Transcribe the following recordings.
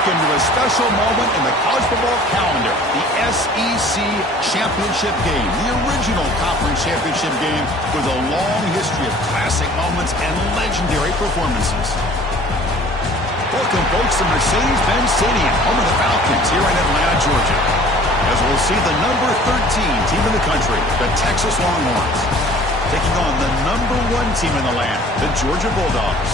look into a special moment in the college football calendar, the SEC Championship game, the original conference championship game with a long history of classic moments and legendary performances. Welcome, folks, to Mercedes-Benz Stadium, home of the Falcons here in Atlanta, Georgia. As we'll see the number 13 team in the country, the Texas Longhorns, taking on the number 1 team in the land, the Georgia Bulldogs.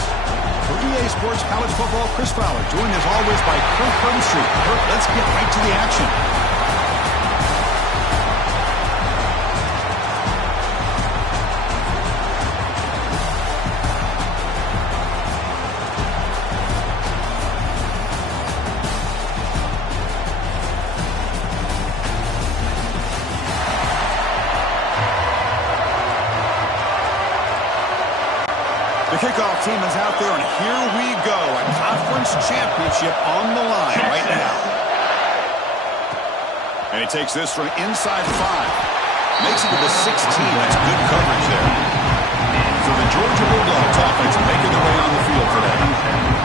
For EA Sports College Football, Chris Fowler, joined as always by Kirk Burnstreet. Kirk, let's get right to the action. The kickoff team is out there, and here we go. A conference championship on the line right now. And he takes this from inside 5. Makes it to the 16. That's good coverage there. So the Georgia Bulldogs offense making their way on the field today.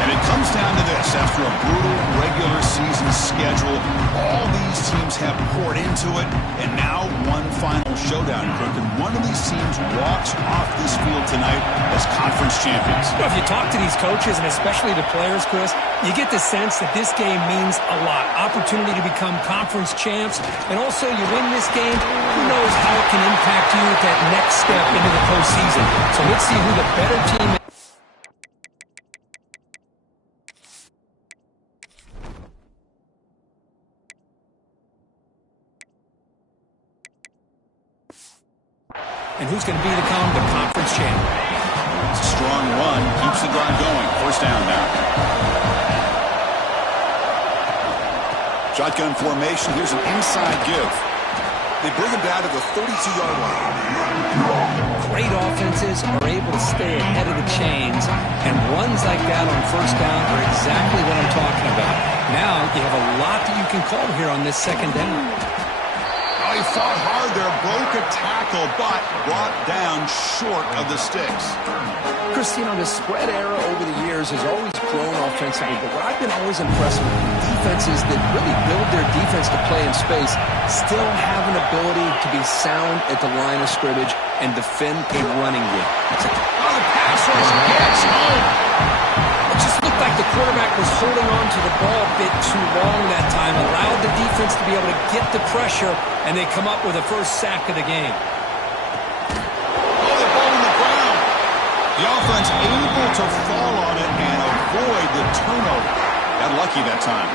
And it comes down to this. After a brutal regular season schedule, all these teams have poured into it, and now one final showdown, Kirk. And one of these teams walks off this field tonight as conference champions. Well, if you talk to these coaches, and especially the players, Chris, you get the sense that this game means a lot. Opportunity to become conference champs, and also you win this game, who knows how it can impact you at that next step into the postseason. So let's see who the better team is. And who's going to become the conference champ? It's a strong run. Keeps the drive going. First down now. Shotgun formation. Here's an inside give. They bring him down to the 32-yard line. Great offenses are able to stay ahead of the chains, and runs like that on first down are exactly what I'm talking about. Now you have a lot that you can call here on this second down. Oh, he fought hard there, broke a tackle, but brought down short of the sticks. Chris, you know, the spread era over the years has always grown offensively, but what I've been always impressed with defenses that really build their defense to play in space still have an ability to be sound at the line of scrimmage and defend a running game. Oh, the pass rush gets home. It just looked like the quarterback was holding on to the ball a bit too long that time, allowed the defense to be able to get the pressure, and they come up with the first sack of the game. Oh, the ball on the ground. The offense able to fall on it and avoid the turnover. Got lucky that time.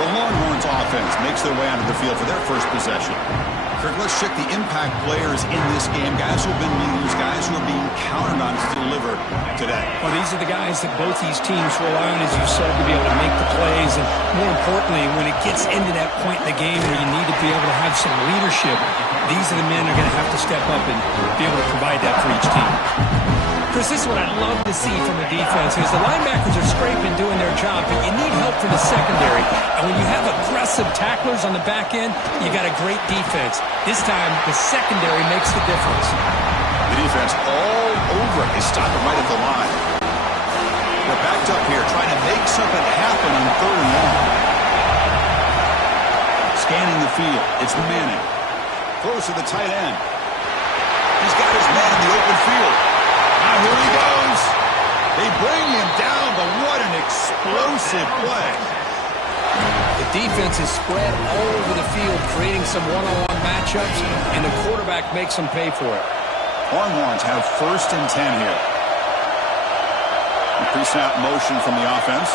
The Longhorns offense makes their way onto the field for their first possession. Kirk, let's check the impact players in this game. Guys who have been leaders, guys who are being counted on to deliver today. Well, these are the guys that both these teams rely on, as you said, to be able to make the plays. And more importantly, when it gets into that point in the game where you need to be able to have some leadership, these are the men who are going to have to step up and be able to provide that for each team. Chris, this is what I love to see from the defense is the linebackers are scraping, doing their job, but you need help from the secondary. And when you have aggressive tacklers on the back end, you got a great defense. This time, the secondary makes the difference. The defense all over it. They stop it right at the line. They're backed up here, trying to make something happen on 3rd and long. Scanning the field. It's Manning. Throws to the tight end. He's got his man in the open field. Now here he goes. They bring him down, but what an explosive play. The defense is spread all over the field, creating some one-on-one matchups, and the quarterback makes them pay for it. Longhorns have 1st and 10 here. Pre-snap motion from the offense.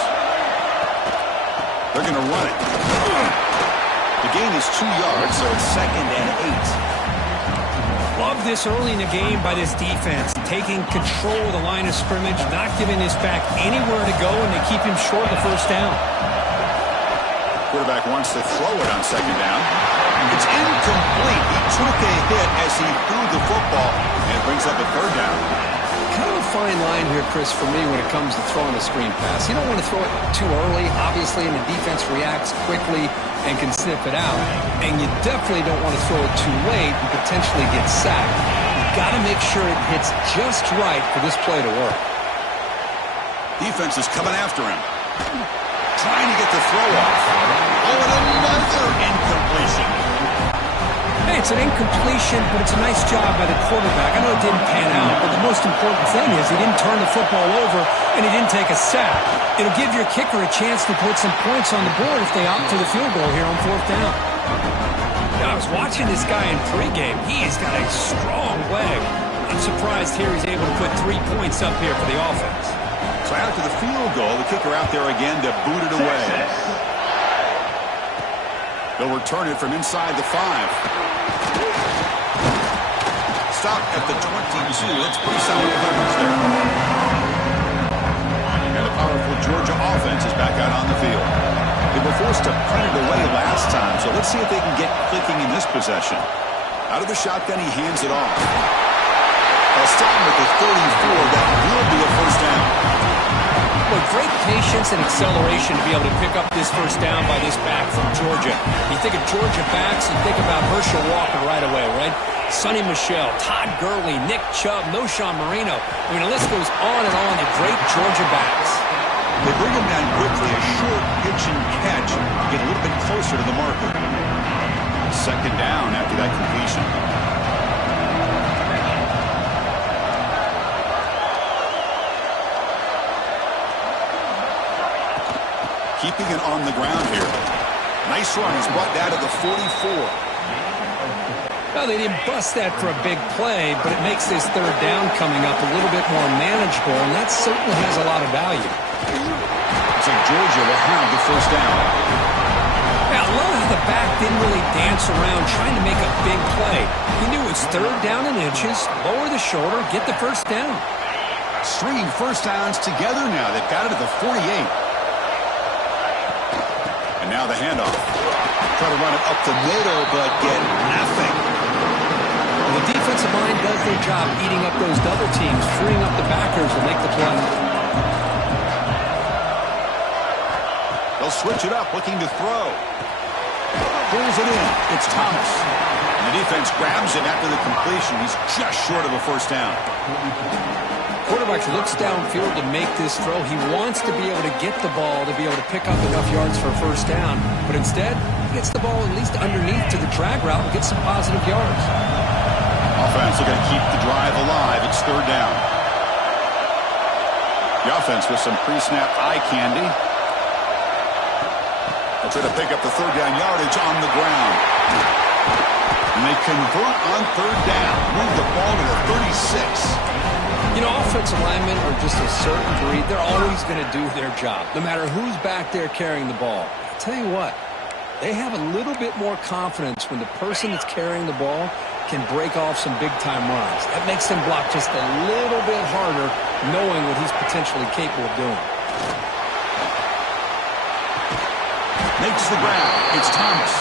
They're going to run it. The gain is 2 yards, so it's 2nd and 8. Love this early in the game by this defense, taking control of the line of scrimmage, not giving this back anywhere to go, and they keep him short of the first down. Quarterback wants to throw it on 2nd down. It's incomplete. He took a hit as he threw the football, and it brings up a 3rd down. Kind of a fine line here, Chris, for me when it comes to throwing a screen pass. You don't want to throw it too early, obviously, and the defense reacts quickly and can sniff it out. And you definitely don't want to throw it too late and potentially get sacked. You've got to make sure it hits just right for this play to work. Defense is coming after him. trying to get the throw off. Oh, and another incompletion. Hey, it's an incompletion, but it's a nice job by the quarterback. I know it didn't pan out, but the most important thing is he didn't turn the football over and he didn't take a sack. It'll give your kicker a chance to put some points on the board if they opt for the field goal here on 4th down. Now, I was watching this guy in pregame. He's got a strong leg. I'm surprised here he's able to put 3 points up here for the offense. So after the field goal, the kicker out there again to boot it away. They'll return it from inside the 5. Stop at the 22. That's pretty solid coverage there. And the powerful Georgia offense is back out on the field. They were forced to punt it away last time, so let's see if they can get clicking in this possession. Out of the shotgun, he hands it off. They'll stop him at the 34. That will be a first down. Well, great patience and acceleration to be able to pick up this first down by this back from Georgia. You think of Georgia backs, you think about Herschel Walker right away, right? Sonny Michel, Todd Gurley, Nick Chubb, Noshawn Marino. I mean, the list goes on and on, the great Georgia backs. They bring him down quickly, a short pitch and catch to get a little bit closer to the marker. Second down after that completion. Keeping it on the ground here. Nice run. He's brought down to the 44. Well, they didn't bust that for a big play, but it makes this third down coming up a little bit more manageable, and that certainly has a lot of value. Looks like Georgia will have the first down. Yeah, I love how the back didn't really dance around trying to make a big play. He knew it's third down in inches, lower the shoulder, get the first down. Stringing first downs together now. They've got it at the 48. And now the handoff. Try to run it up the middle, but get nothing. The defensive line does their job eating up those double teams, freeing up the backers to make the play. They'll switch it up, looking to throw. Pulls it in. It's Thomas. And the defense grabs it after the completion. He's just short of a first down. Quarterback looks downfield to make this throw. He wants to be able to get the ball to be able to pick up enough yards for a first down. But instead, he gets the ball at least underneath to the drag route and gets some positive yards. Offense looking to keep the drive alive. It's third down. The offense with some pre-snap eye candy. They'll try to pick up the third down yardage on the ground. And they convert on third down. Move the ball to the 36. You know, offensive linemen are just a certain breed. They're always going to do their job, no matter who's back there carrying the ball. I'll tell you what, they have a little bit more confidence when the person that's carrying the ball can break off some big-time runs. That makes them block just a little bit harder, knowing what he's potentially capable of doing. Makes the grab. It's Thomas.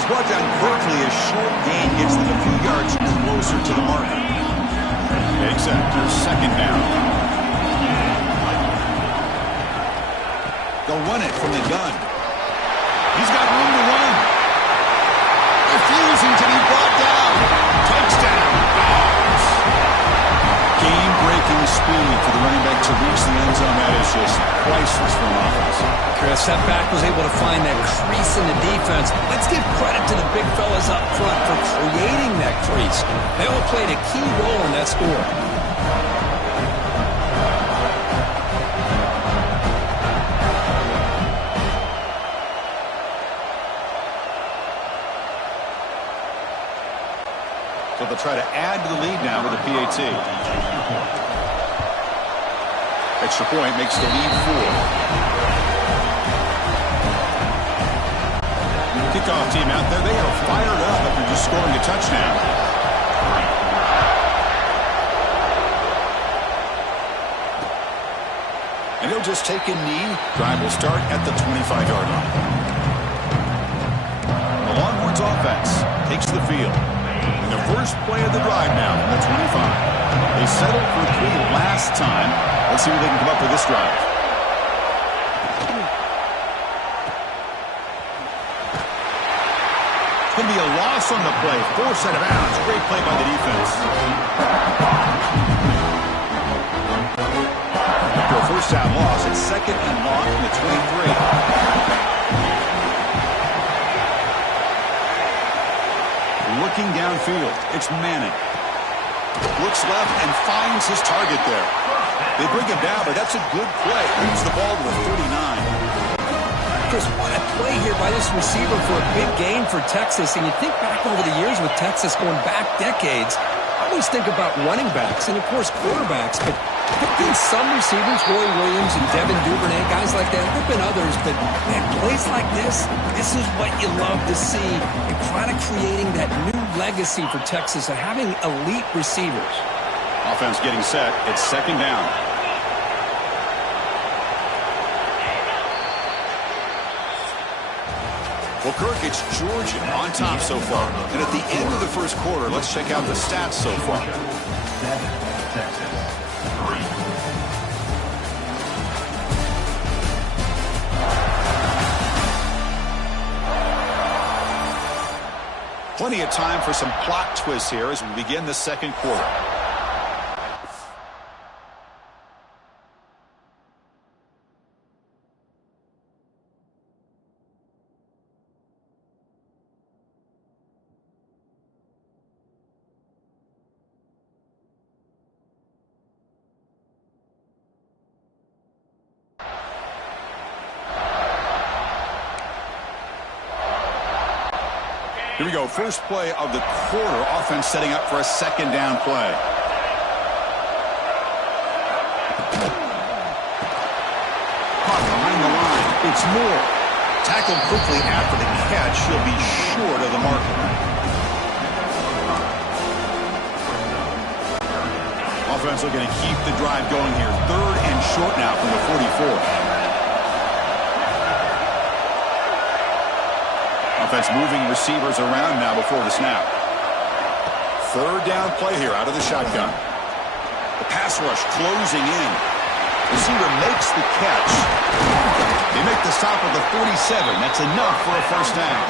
He's brought down quickly. A short gain gets them a few yards closer to the marker. Takes after second down. They'll run it from the gun. He's got room to run. Refusing to be brought down. Touchdown. Dogs. Game-breaking speed for the running back to reach the end zone. That is just priceless for an offense. Chris, that back was able to find that crease in the defense. Let's give credit to the big fellas up front for creating that crease. They all played a key role in that score. So they'll try to add to the lead now with a PAT. Extra point makes the lead 4. Kickoff team out there, they are fired up after just scoring a touchdown. And they'll just take a knee. Drive will start at the 25-yard line. The Longhorns offense takes the field. And the first play of the drive now from the 25. They settled for 3 last time. Let's see what they can come up with this drive. Going to be a loss on the play. Force out of bounds. Great play by the defense. After a first down loss, it's second and long from the 23. looking downfield. It's Manning. Looks left and finds his target there. They bring him down, but that's a good play. Moves the ball to the 39. Chris, what a play here by this receiver for a big gain for Texas. And you think back over the years with Texas going back decades, I always think about running backs and, of course, quarterbacks. But there have been some receivers, Roy Williams and Devin Duvernay, guys like that. There have been others, but, man, plays like this is what you love to see. And kind of creating that new legacy for Texas of having elite receivers. Offense getting set. It's second down. Well, Kirk, it's Georgia on top so far. And at the end of the first quarter, let's check out the stats so far. 7, Texas, 3. Plenty of time for some plot twists here as we begin the second quarter. Here we go. First play of the quarter. Offense setting up for a second down play. Caught behind the line. It's Moore. Tackled quickly after the catch. He'll be short of the marker. Offense looking to keep the drive going here. Third and short now from the 44. Offense moving receivers around now before the snap. Third down play here out of the shotgun. The pass rush closing in. Receiver makes the catch. They make the stop at the 47. That's enough for a first down.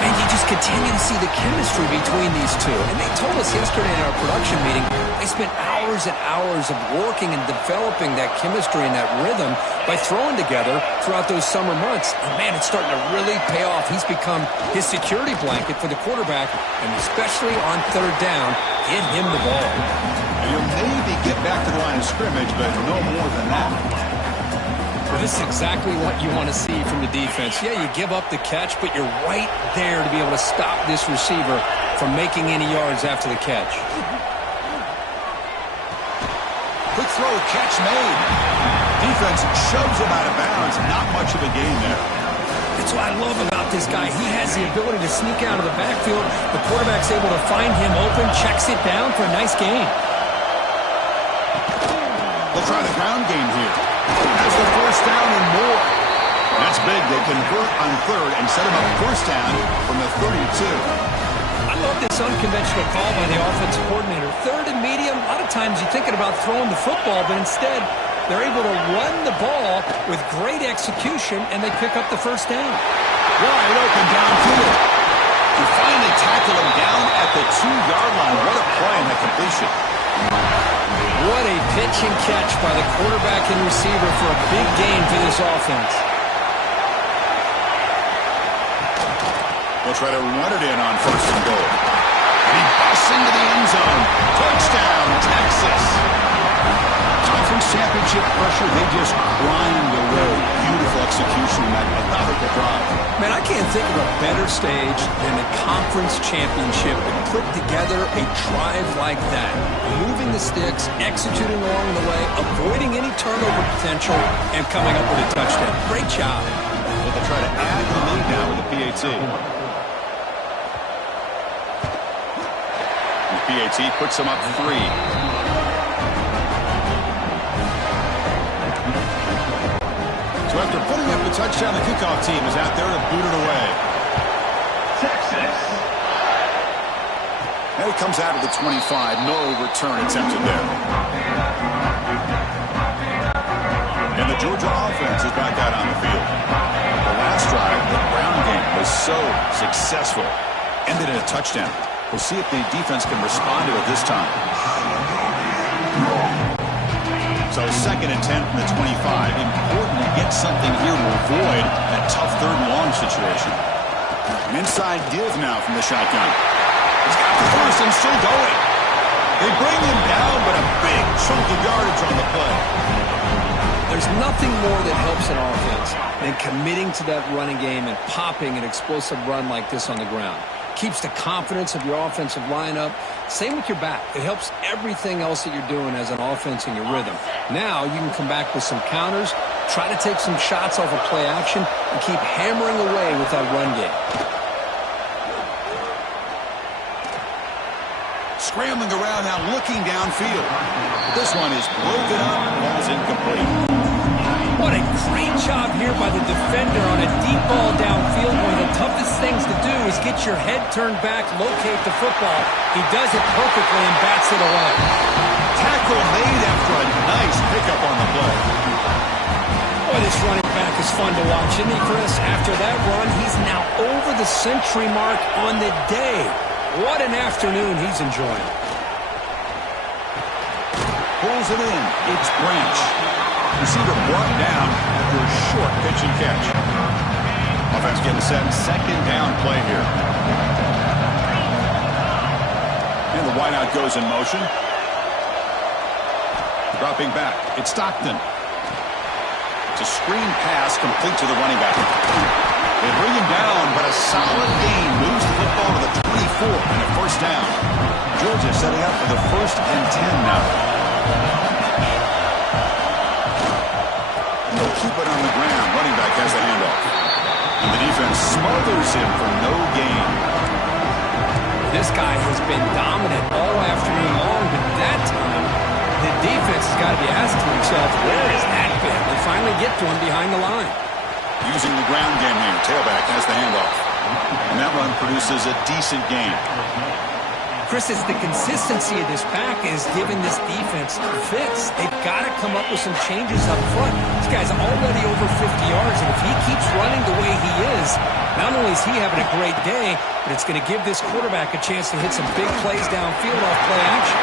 Man, you just continue to see the chemistry between these two. And they told us yesterday in our production meeting, they spent hours and hours of working and developing that chemistry and that rhythm by throwing together throughout those summer months. And, man, it's starting to really pay off. He's become his security blanket for the quarterback, and especially on third down, get him the ball. And he'll maybe get back to the line of scrimmage, but no more than that. This is exactly what you want to see from the defense. Yeah, you give up the catch, but you're right there to be able to stop this receiver from making any yards after the catch. Quick throw, catch made. Defense shoves him out of bounds. Not much of a gain there. That's what I love about this guy. He has the ability to sneak out of the backfield. The quarterback's able to find him open, checks it down for a nice gain. They'll try the ground game here. That's the first down and more. That's big. They convert on third and set him up first down from the 32. I love this unconventional call by the offensive coordinator. Third and medium, a lot of times you're thinking about throwing the football, but instead they're able to run the ball with great execution, and they pick up the first down. Wide open downfield. You finally tackle him down at the 2-yard line. What a play on that completion. What a pitch and catch by the quarterback and receiver for a big gain for this offense. They'll try to run it in on first and goal. And he busts into the end zone. Touchdown, Texas. Conference championship pressure, they just grind away. Beautiful execution in that methodical drive. Man, I can't think of a better stage than the conference championship to put together a drive like that. Moving the sticks, executing along the way, avoiding any turnover potential, and coming up with a touchdown. Great job. Well, they'll try to add the lead now with the PAT. The PAT puts them up 3. So after putting up the touchdown, the kickoff team is out there to boot it away. Texas. And it comes out of the 25. No return attempted there. And the Georgia offense is back out on the field. The last drive, the ground game, was so successful. Ended in a touchdown. We'll see if the defense can respond to it this time. So second and 10 from the 25. Important to get something here to avoid that tough third and long situation. An inside give now from the shotgun. He's got the first and still going. They bring him down, but a big chunk of yardage on the play. There's nothing more that helps an offense than committing to that running game and popping an explosive run like this on the ground. Keeps the confidence of your offensive lineup. Same with your back. It helps everything else that you're doing as an offense in your rhythm. Now you can come back with some counters, try to take some shots off of play action, and keep hammering away with that run game. Scrambling around now, looking downfield. This one is broken up. Ball's incomplete. What a great job here by the defender on a deep ball downfield. One of the toughest things to do is get your head turned back, locate the football. He does it perfectly and bats it away. Tackle made after a nice pickup on the play. Boy, this running back is fun to watch, isn't he, Chris? After that run, he's now over the century mark on the day. What an afternoon he's enjoying. Pulls it in. It's Branch. Receiver brought down after a short pitch and catch. Offense getting set. Second down play here. And the wideout goes in motion. Dropping back. It's Stockton. It's a screen pass complete to the running back. They bring him down, but a solid gain moves the football to the 24 and a first down. Georgia setting up for the 1st and 10 now. They'll keep it on the ground. Running back has the handoff. And the defense smothers him for no gain. This guy has been dominant all afternoon long, but that time, the defense has got to be asking themselves, where has that been? They finally get to him behind the line. Using the ground game here. Tailback has the handoff. And that run produces a decent gain. Chris, it's the consistency of this pack is giving this defense fits. They've got to come up with some changes up front. This guy's already over 50 yards, and if he keeps running the way he is, not only is he having a great day, but it's going to give this quarterback a chance to hit some big plays downfield off play action.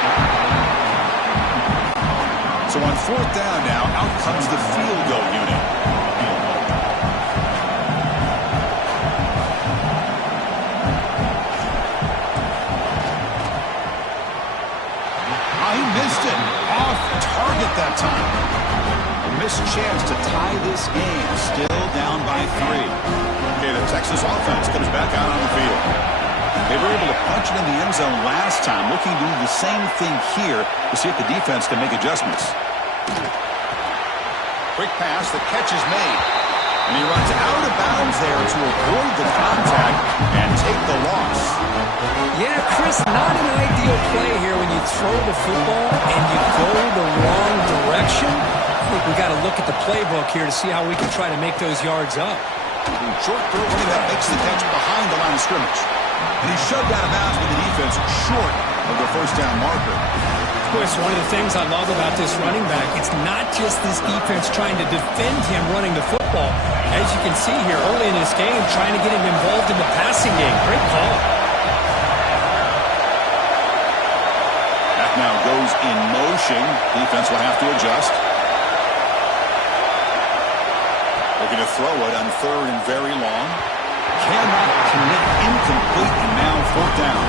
So on 4th down now, out comes the field goal unit. He missed it. Off target that time. A missed chance to tie this game. Still down by 3. Okay, the Texas offense comes back out on the field. They were able to punch it in the end zone last time. Looking to do the same thing here to see if the defense can make adjustments. Quick pass. The catch is made. And he runs out of bounds there to avoid the contact and take the loss. Yeah, Chris, not an ideal play here when you throw the football and you go the wrong direction. I think we got to look at the playbook here to see how we can try to make those yards up. Short throw running that makes the catch behind the line of scrimmage. And he's shoved out of bounds with the defense short of the first down marker. Of course, one of the things I love about this running back, it's not just this defense trying to defend him running the football. As you can see here early in this game, trying to get him involved in the passing game. Great call. That now goes in motion. Defense will have to adjust. Looking to throw it on 3rd and very long. Cannot commit, incomplete, and now 4th down.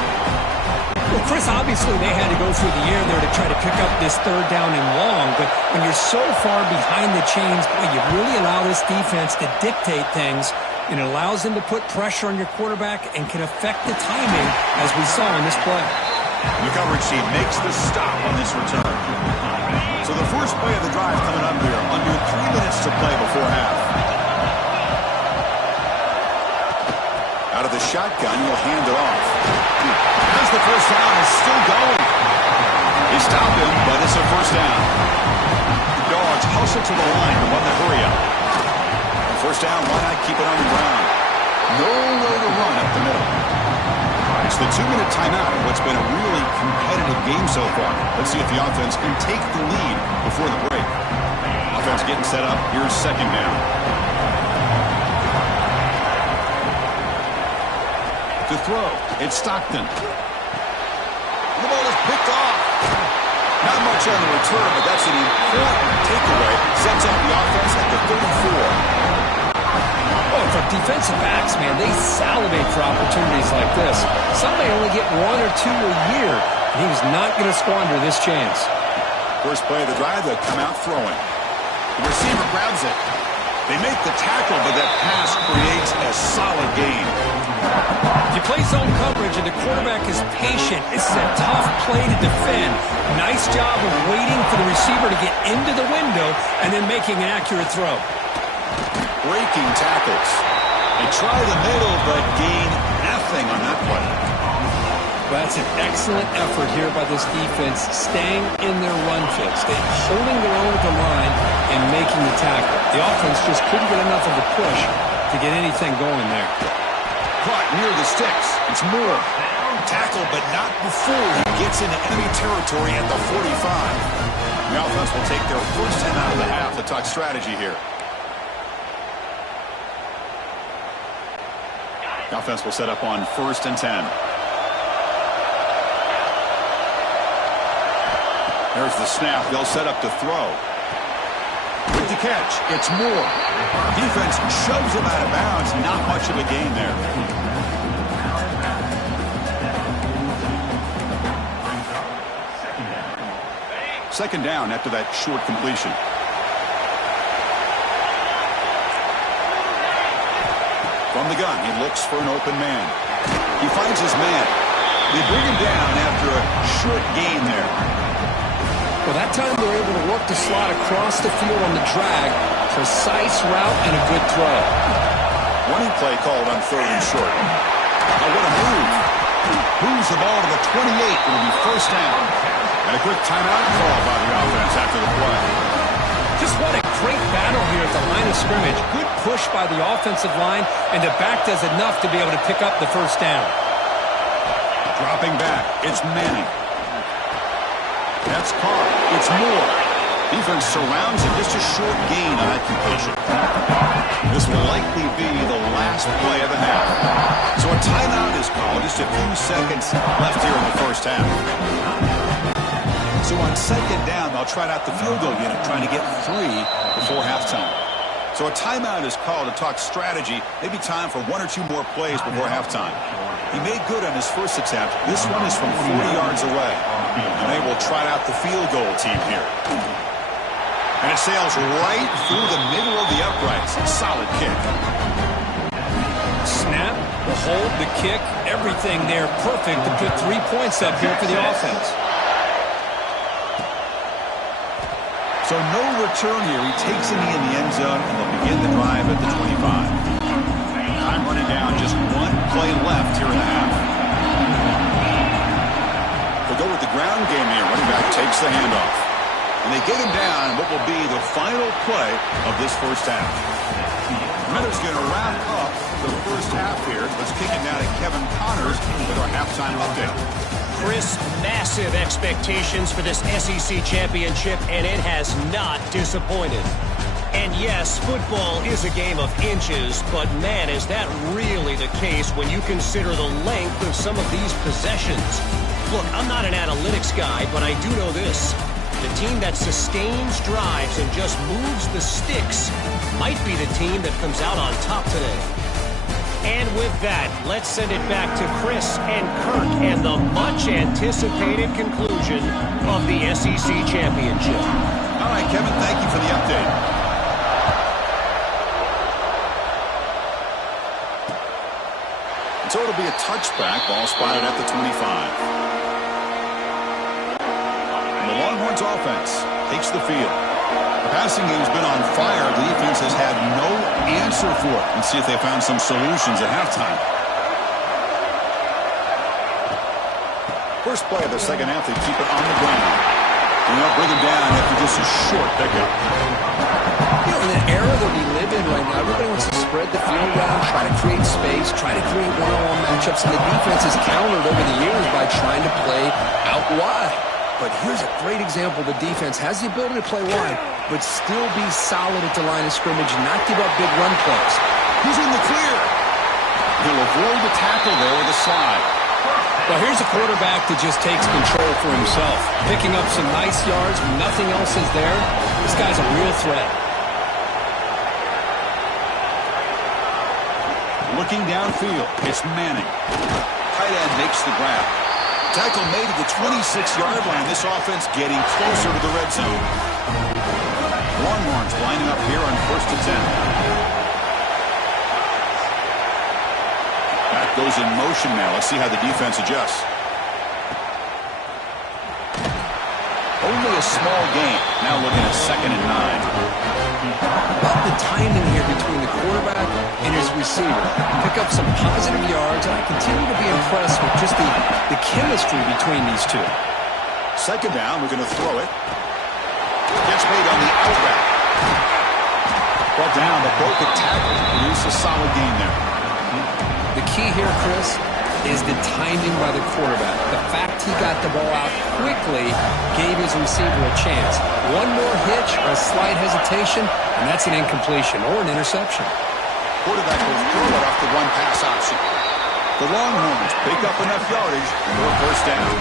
Well, Chris, obviously they had to go through the air there to try to pick up this 3rd down and long, but when you're so far behind the chains, boy, you really allow this defense to dictate things, and it allows them to put pressure on your quarterback and can affect the timing, as we saw in this play. The coverage team makes the stop on this return. So the first play of the drive coming up here, under 3 minutes to play before half. Out of the shotgun, he'll hand it off. As the first down is still going. They stop him, but it's a first down. The Dogs hustle to the line to run the hurry up. First down, why not keep it on the ground? Nowhere to run up the middle. It's the 2-minute timeout in what's been a really competitive game so far. Let's see if the offense can take the lead before the break. Offense getting set up. Here's second down. To throw, it's Stockton. The ball is picked off. Not much on the return, but that's an important takeaway. Sets up the offense at the 34. Oh, it's a Defensive backs, man, they salivate for opportunities like this. Some may only get 1 or 2 a year, and he was not going to squander this chance. First play of the drive, they'll come out throwing. The receiver grabs it. They make the tackle, but that pass creates a solid gain. You play zone coverage, and the quarterback is patient. This is a tough play to defend. Nice job of waiting for the receiver to get into the window and then making an accurate throw. Breaking tackles. They try the middle, but gain nothing on that play. Well, that's an excellent effort here by this defense, staying in their run fix. They're holding their own at the line and making the tackle. The offense just couldn't get enough of a push to get anything going there. Caught near the sticks. It's Moore. Tackle, but not before he gets into enemy territory at the 45. The offense will take their first 10 out of the half to talk strategy here. The offense will set up on 1st and 10. There's the snap. They'll set up to throw. With the catch, it's Moore. Defense shoves him out of bounds. Not much of a gain there. Second down after that short completion. From the gun, he looks for an open man. He finds his man. They bring him down after a short gain there. Well, that time they're able to work the slot across the field on the drag. Precise route and a good throw. Running play called on 3rd and short. Oh, what a move. Moves the ball to the 28. It'll be first down. And a quick timeout call by the offense after the play. Just what a great battle here at the line of scrimmage. Good push by the offensive line, and the back does enough to be able to pick up the first down. Dropping back, it's Manning. That's Carr. It's Moore. Defense surrounds him. Just a short gain on that completion. This will likely be the last play of the half. So a timeout is called. Just a few seconds left here in the first half. So on second down, they'll try out the field goal unit, trying to get 3 before halftime. So a timeout is called to talk strategy. Maybe time for 1 or 2 more plays before halftime. He made good on his first attempt. This one is from 40 yards away. And they will try out the field goal team here. And it sails right through the middle of the uprights. Solid kick. Snap, the hold, the kick, everything there perfect to put 3 points up here for the offense. So no return here. He takes it in the end zone, and they'll begin the drive at the 25. Time running down, just 1 play left here in the half. They'll go with the ground game here. Running back takes the handoff. And they get him down what will be the final play of this first half. Miller's going to wrap up the first half here. Let's kick it now to Kevin Connors with our halftime update. Chris, massive expectations for this SEC championship, and it has not disappointed. And yes, football is a game of inches, but man, is that really the case when you consider the length of some of these possessions. Look, I'm not an analytics guy, but I do know this. The team that sustains drives and just moves the sticks might be the team that comes out on top today. And with that, let's send it back to Chris and Kirk and the much-anticipated conclusion of the SEC Championship. All right, Kevin, thank you for the update. So it'll be a touchback, ball spotted at the 25. The Longhorns offense takes the field. The passing game's been on fire. The defense has had no answer for it. Let's see if they found some solutions at halftime. First play of the second half, they keep it on the ground. And they'll bring him down after just a short pickup. You know, in the era that we live in right now, everybody wants to spread the field around, try to create space, try to create one-on-one matchups, and the defense has countered over the years by trying to play out wide. But here's a great example. The defense has the ability to play wide, but still be solid at the line of scrimmage and not give up big run plays. He's in the clear. He'll avoid the tackle there with a slide. Well, here's a quarterback that just takes control for himself. Picking up some nice yards when nothing else is there. This guy's a real threat. Looking downfield, it's Manning. Tight end makes the grab. Tackle made at the 26-yard line. This offense getting closer to the red zone. Longhorns lining up here on 1st and 10. Back goes in motion now. Let's see how the defense adjusts. Only a small gain. Now looking at 2nd and 9. About the timing here between the quarterback and his receiver. Pick up some positive yards, and I continue to be impressed with just the chemistry between these two. 2nd down, we're going to throw it. Gets made on the out route. Brought down, but broke the tackle. Produce a solid gain there. The key here, Chris, is the timing by the quarterback. The fact he got the ball out quickly gave his receiver a chance. One more hitch or a slight hesitation, and that's an incompletion or an interception. Quarterback will throw it off the one-pass option. The Longhorns pick up enough yardage for a 1st down.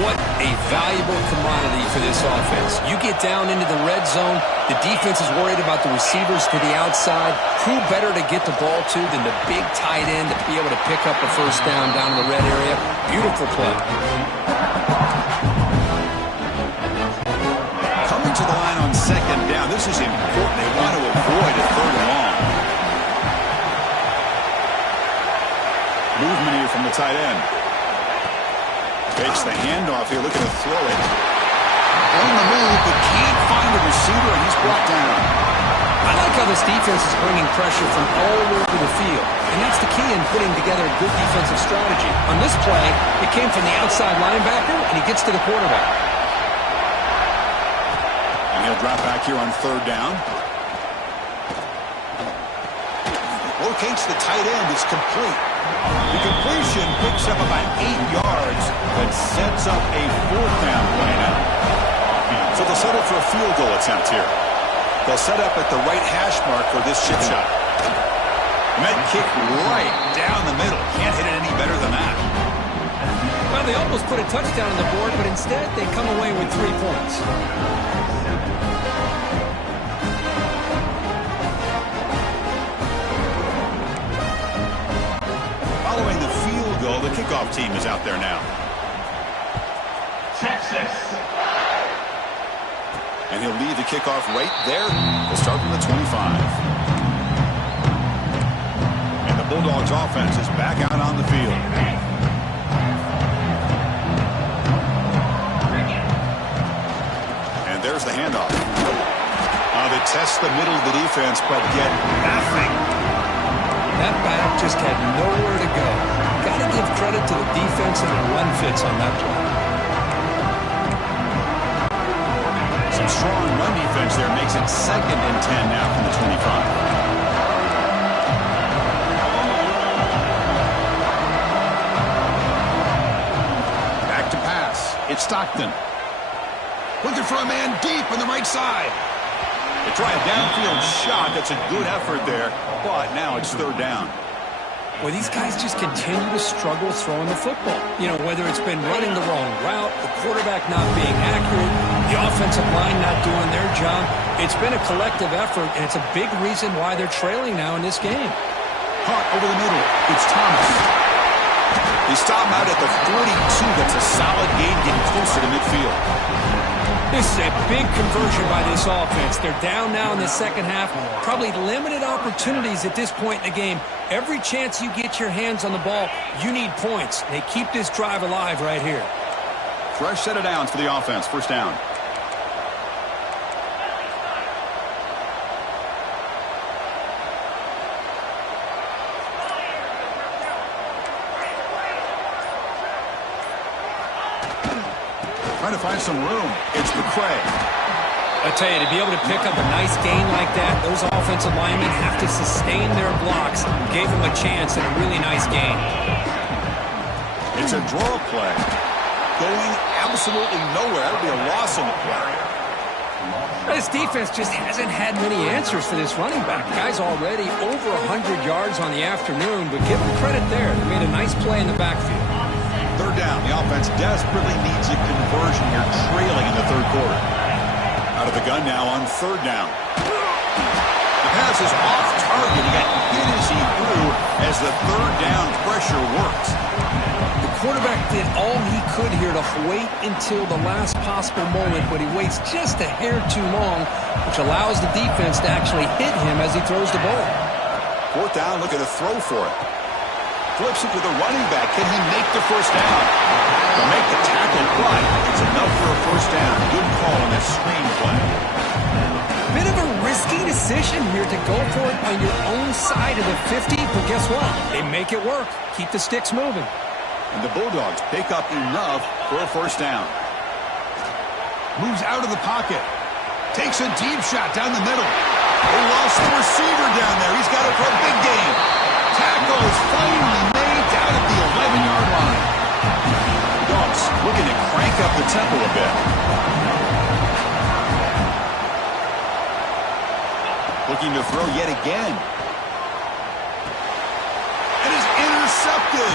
What a valuable commodity for this offense. You get down into the red zone, the defense is worried about the receivers to the outside. Who better to get the ball to than the big tight end to be able to pick up a 1st down in the red area? Beautiful play. Coming to the line on 2nd down. This is important. They want to avoid a 3rd and long. Movement here from the tight end. Fakes the handoff here, looking to throw it. On the move, but can't find the receiver, and he's brought down. I like how this defense is bringing pressure from all over the field, and that's the key in putting together a good defensive strategy. On this play, it came from the outside linebacker, and he gets to the quarterback. And he'll drop back here on 3rd down. Locates the tight end. It's complete. The completion picks up about 8 yards, but sets up a 4th down play now. So they'll settle for a field goal attempt here. They'll set up at the right hash mark for this chip shot. And that kick right down the middle. Can't hit it any better than that. Well, they almost put a touchdown on the board, but instead they come away with 3 points. Following the field goal, the kickoff team is out there now. Texas. And he'll lead the kickoff right there. They'll start from the 25. And the Bulldogs offense is back out on the field. And there's the handoff. They test the middle of the defense, but get nothing. That back just had nowhere to go. Got to give credit to the defense and the run fits on that play. Some strong run defense there makes it 2nd and 10 now from the 25. Back to pass. It's Stockton. Looking for a man deep on the right side. They try a downfield shot. That's a good effort there, but now it's 3rd down. Well, these guys just continue to struggle throwing the football. You know, whether it's been running the wrong route, the quarterback not being accurate, the offensive line not doing their job. It's been a collective effort, and it's a big reason why they're trailing now in this game. Caught over the middle. It's Thomas. They stop him out at the 42. That's a solid gain, getting closer to midfield. This is a big conversion by this offense. They're down now in the 2nd half. Probably limited opportunities at this point in the game. Every chance you get your hands on the ball, you need points. They keep this drive alive right here. Fresh set of downs for the offense. 1st down. Trying to find some room. It's McCray. I tell you, to be able to pick up a nice gain like that, those offensive linemen have to sustain their blocks. Gave them a chance and a really nice gain. It's a draw play. Going absolutely nowhere. That'll be a loss on the play. This defense just hasn't had many answers for this running back. The guy's already over 100 yards on the afternoon, but give him credit there. They made a nice play in the backfield. 3rd down. The offense desperately needs a conversion here, trailing in the 3rd quarter. Out of the gun now on 3rd down. The pass is off target. He got hit as he as the third down pressure works. The quarterback did all he could here to wait until the last possible moment, but he waits just a hair too long, which allows the defense to actually hit him as he throws the ball. Fourth down, looking to throw for it. Flips it to the running back. Can he make the first down? To make the tackle, but it's enough for a first down. Good call on that screen play. Bit of a risky decision here to go for it on your own side of the 50, but guess what? They make it work. Keep the sticks moving. And the Bulldogs pick up enough for a first down. Moves out of the pocket. Takes a deep shot down the middle. They lost the receiver down there. He's got it for a big game. Tackle is finally made down at the 11-yard line. Dogs looking to crank up the tempo a bit. Looking to throw yet again. It is intercepted.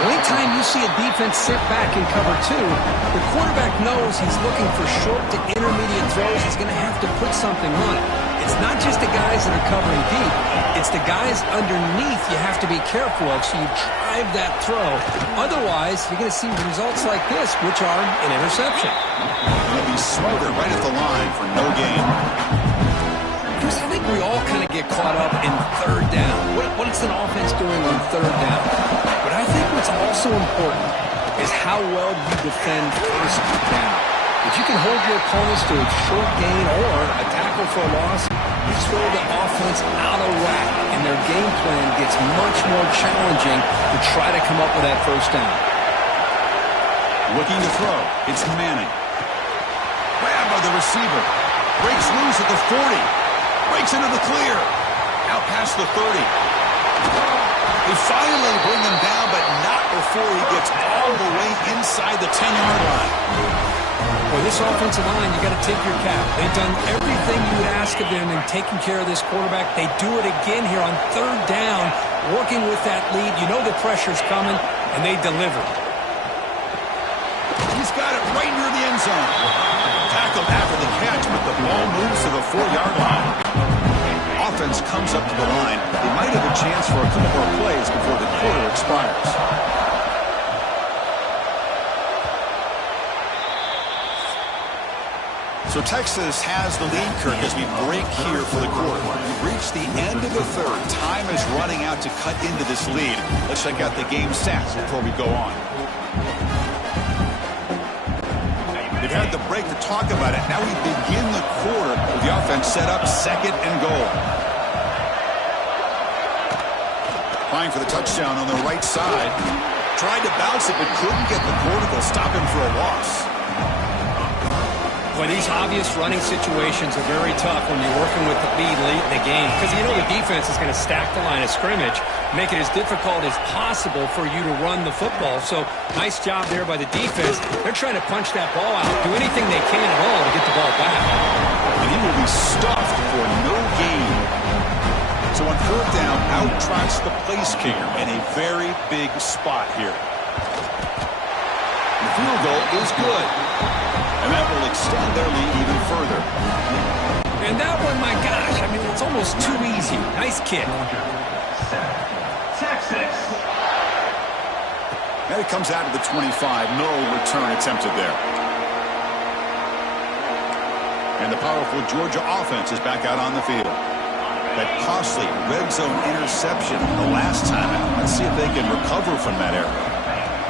Anytime you see a defense sit back in cover two, the quarterback knows he's looking for short to intermediate throws. He's going to have to put something on it. It's not just the guys that are covering deep. It's the guys underneath you have to be careful of, so you drive that throw. Otherwise, you're going to see results like this, which are an interception. Going to be smothered right at the line for no gain. Chris, I think we all kind of get caught up in third down. What is an offense doing on third down? But I think what's also important is how well you defend first down. If you can hold your opponents to a short gain or a tackle for a loss, you throw the offense out of whack, and their game plan gets much more challenging to try to come up with that first down. Looking to throw. It's Manning. Grabbed by the receiver. Breaks loose at the 40. Breaks into the clear. Out past the 30. They finally bring him down, but not before he gets all the way inside the 10-yard line. Boy, this offensive line, you got to tip your cap. They've done everything you would ask of them in taking care of this quarterback. They do it again here on third down, working with that lead. You know the pressure's coming, and they deliver. He's got it right near the end zone. Tackled after the catch, but the ball moves to the 4-yard line. Offense comes up to the line. They might have a chance for a couple more plays before the quarter expires. So Texas has the lead, Kirk, as we break here for the quarter. We've reached the end of the third. Time is running out to cut into this lead. Let's check out the game stats before we go on. We've had the break to talk about it. Now we begin the quarter with the offense set up, second and goal. Applying for the touchdown on the right side. Tried to bounce it, but couldn't get the quarter to stop him for a loss. Well, these obvious running situations are very tough when you're working with the lead late in the game, because you know the defense is going to stack the line of scrimmage, make it as difficult as possible for you to run the football. So nice job there by the defense. They're trying to punch that ball out, do anything they can at all to get the ball back. And he will be stuffed for no gain. So on fourth down, out trots the place kicker in a very big spot here. The field goal is good. And that will extend their lead even further. And that one, my gosh, I mean, it's almost too easy. Nice kick. Texas. And it comes out to the 25. No return attempted there. And the powerful Georgia offense is back out on the field. That costly red zone interception the last time out. Let's see if they can recover from that error.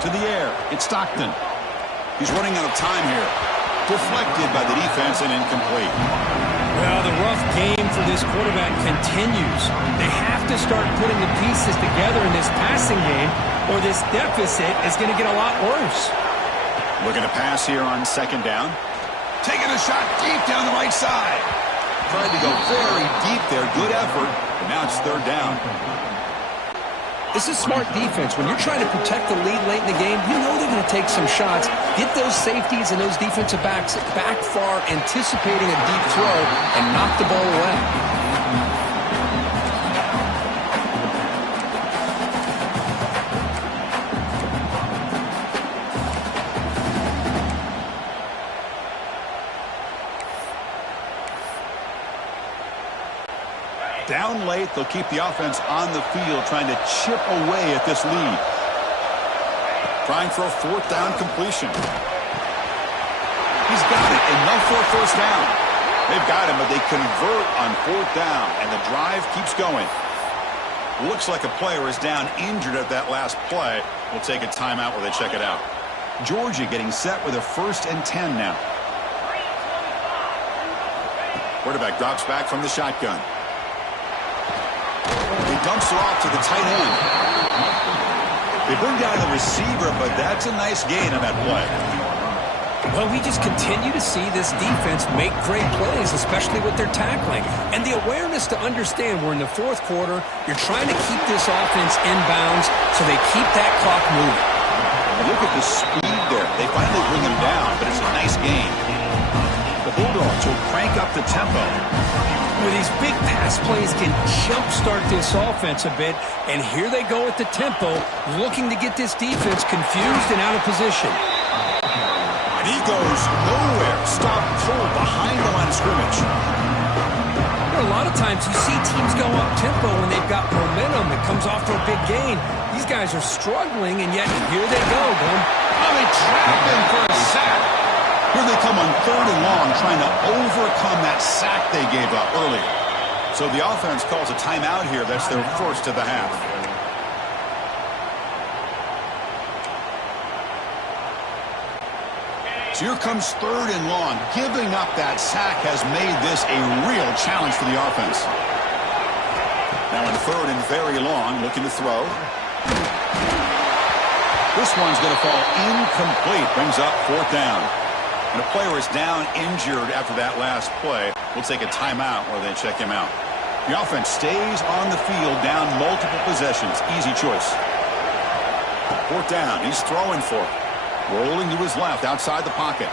To the air, it's Stockton. He's running out of time here. Deflected by the defense and incomplete. Well, the rough game for this quarterback continues. They have to start putting the pieces together in this passing game, or this deficit is going to get a lot worse. Looking to pass here on second down. Taking a shot deep down the right side. Tried to go very deep there. Good effort. But now it's third down. This is smart defense. When you're trying to protect the lead late in the game, you know they're going to take some shots, get those safeties and those defensive backs back far, anticipating a deep throw, and knock the ball away. Down late, they'll keep the offense on the field trying to chip away at this lead. Trying for a fourth down completion. He's got it, enough for a first down. They've got him, but they convert on fourth down, and the drive keeps going. Looks like a player is down injured at that last play. We'll take a timeout where they check it out. Georgia getting set with a 1st and 10 now. Quarterback drops back from the shotgun. He dumps it off to the tight end. They bring down the receiver, but that's a nice gain on that play. Well, we just continue to see this defense make great plays, especially with their tackling. And the awareness to understand we're in the 4th quarter, you're trying to keep this offense in bounds so they keep that clock moving. Look at the speed there. They finally bring him down, but it's a nice gain. The Bulldogs will crank up the tempo. With these big pass plays can jumpstart this offense a bit, and here they go at the tempo, looking to get this defense confused and out of position. And he goes nowhere. Stop pull behind the line of scrimmage. A lot of times you see teams go up tempo when they've got momentum that comes off for a big gain. These guys are struggling, and yet here they go. Oh, they trap him for a sack. Here they come on 3rd and long, trying to overcome that sack they gave up earlier. So the offense calls a timeout here. That's their first of the half. So here comes 3rd and long. Giving up that sack has made this a real challenge for the offense. Now in 3rd and very long, looking to throw. This one's going to fall incomplete. Brings up 4th down. And a player is down injured after that last play. We'll take a timeout while they check him out. The offense stays on the field down multiple possessions. Easy choice. 4th down. He's throwing for it. Rolling to his left outside the pocket.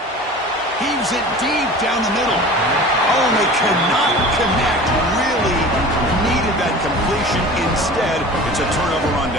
Heaves it deep down the middle. Oh, and they cannot connect. Really needed that completion. Instead, it's a turnover on down.